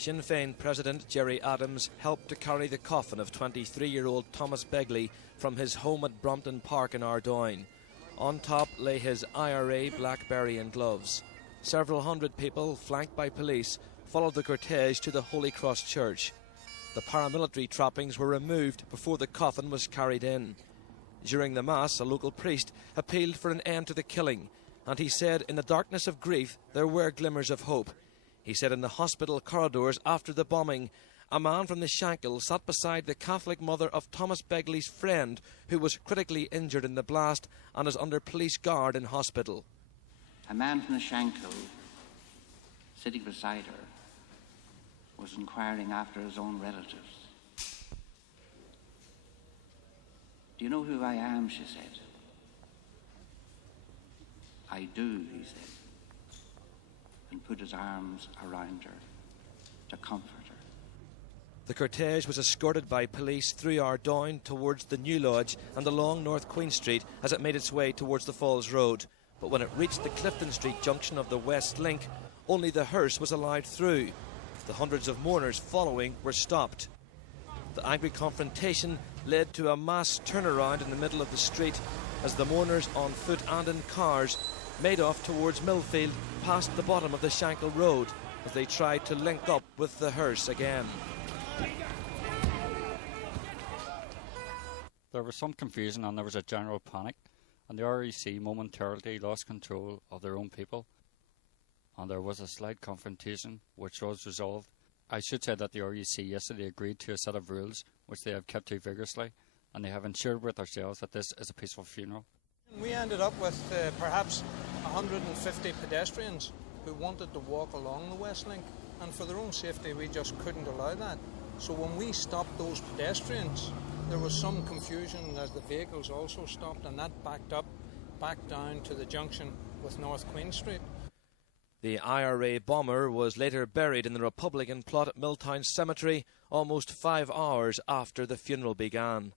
Sinn Fein President Gerry Adams helped to carry the coffin of 23-year-old Thomas Begley from his home at Brompton Park in Ardoyne. On top lay his IRA blackberry and gloves. Several hundred people, flanked by police, followed the cortege to the Holy Cross Church. The paramilitary trappings were removed before the coffin was carried in. During the Mass, a local priest appealed for an end to the killing, and he said in the darkness of grief there were glimmers of hope. He said in the hospital corridors after the bombing, a man from the Shankill sat beside the Catholic mother of Thomas Begley's friend, who was critically injured in the blast and is under police guard in hospital. A man from the Shankill, sitting beside her, was inquiring after his own relatives. "Do you know who I am?" she said. "I do," he said, and put his arms around her to comfort her. The cortege was escorted by police through Ardoyne towards the New Lodge and along North Queen Street as it made its way towards the Falls Road. But when it reached the Clifton Street junction of the West Link, only the hearse was allowed through. The hundreds of mourners following were stopped. The angry confrontation led to a mass turnaround in the middle of the street as the mourners on foot and in cars made off towards Millfield past the bottom of the Shankill Road as they tried to link up with the hearse again. There was some confusion and there was a general panic, and the REC momentarily lost control of their own people, and there was a slight confrontation which was resolved. I should say that the REC yesterday agreed to a set of rules which they have kept to vigorously, and they have ensured with ourselves that this is a peaceful funeral. We ended up with perhaps 150 pedestrians who wanted to walk along the West Link, and for their own safety we just couldn't allow that. So when we stopped those pedestrians, there was some confusion as the vehicles also stopped, and that backed up back down to the junction with North Queen Street. The IRA bomber was later buried in the Republican plot at Milltown Cemetery almost 5 hours after the funeral began.